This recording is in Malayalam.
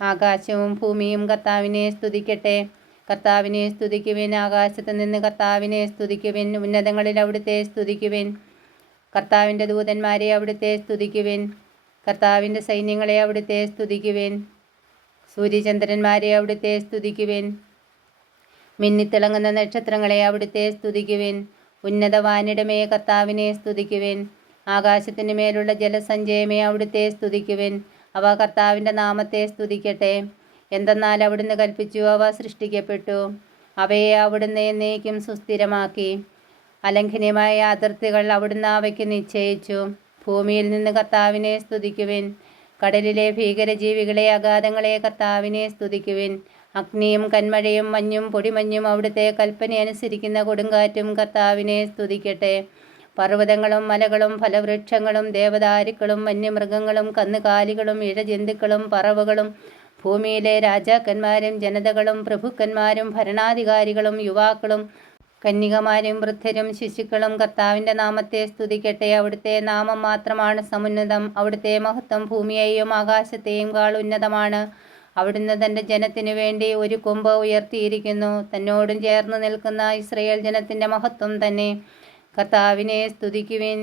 ആകാശവും ഭൂമിയും കർത്താവിനെ സ്തുതിക്കട്ടെ. കർത്താവിനെ സ്തുതിക്കുവിൻ. ആകാശത്ത് നിന്ന് കർത്താവിനെ സ്തുതിക്കുവിൻ. ഉന്നതങ്ങളിൽ അവിടുത്തെ സ്തുതിക്കുവിൻ. കർത്താവിൻ്റെ ദൂതന്മാരെ അവിടുത്തെ സ്തുതിക്കുവിൻ. കർത്താവിൻ്റെ സൈന്യങ്ങളെ അവിടുത്തെ സ്തുതിക്കുവിൻ. സൂര്യചന്ദ്രന്മാരെ അവിടുത്തെ സ്തുതിക്കുവിൻ. മിന്നിത്തിളങ്ങുന്ന നക്ഷത്രങ്ങളെ അവിടുത്തെ സ്തുതിക്കുവിൻ. ഉന്നതവാനിടമേ കർത്താവിനെ സ്തുതിക്കുവിൻ. ആകാശത്തിന് മേലുള്ള ജലസഞ്ചയമേ അവിടുത്തെ സ്തുതിക്കുവിൻ. അവ കർത്താവിൻ്റെ നാമത്തെ സ്തുതിക്കട്ടെ. എന്തെന്നാൽ അവിടുന്ന് കൽപ്പിച്ചു, അവ സൃഷ്ടിക്കപ്പെട്ടു. അവയെ അവിടുന്ന് എന്നേക്കും സുസ്ഥിരമാക്കി. അലംഘനീയമായ അതിർത്തികൾ അവിടുന്ന് അവയ്ക്ക് നിശ്ചയിച്ചു. ഭൂമിയിൽ നിന്ന് കർത്താവിനെ സ്തുതിക്കുവിൻ. കടലിലെ ഭീകരജീവികളെ, അഗാധങ്ങളെ കർത്താവിനെ സ്തുതിക്കുവിൻ. അഗ്നിയും കന്മഴയും മഞ്ഞും പൊടിമഞ്ഞും അവിടുത്തെ കൽപ്പനയനുസരിക്കുന്ന കൊടുങ്കാറ്റും കർത്താവിനെ സ്തുതിക്കട്ടെ. പർവ്വതങ്ങളും മലകളും ഫലവൃക്ഷങ്ങളും ദേവദാരുക്കളും വന്യമൃഗങ്ങളും കന്നുകാലികളും ഇഴജന്തുക്കളും പറവകളും ഭൂമിയിലെ രാജാക്കന്മാരും ജനതകളും പ്രഭുക്കന്മാരും ഭരണാധികാരികളും യുവാക്കളും കന്യകമാരും വൃദ്ധരും ശിശുക്കളും കർത്താവിൻ്റെ നാമത്തെ സ്തുതിക്കട്ടെ. അവിടുത്തെ നാമം മാത്രമാണ് സമുന്നതം. അവിടുത്തെ മഹത്വം ഭൂമിയെയും ആകാശത്തെയും കാൾ ഉന്നതമാണ്. അവിടുന്ന് തൻ്റെ ജനത്തിനു വേണ്ടി ഒരു കൊമ്പ് ഉയർത്തിയിരിക്കുന്നു. തന്നോടും ചേർന്ന് നിൽക്കുന്ന ഇസ്രായേൽ ജനത്തിൻ്റെ മഹത്വം തന്നെ. കർത്താവിനെ സ്തുതിക്കുവിൻ.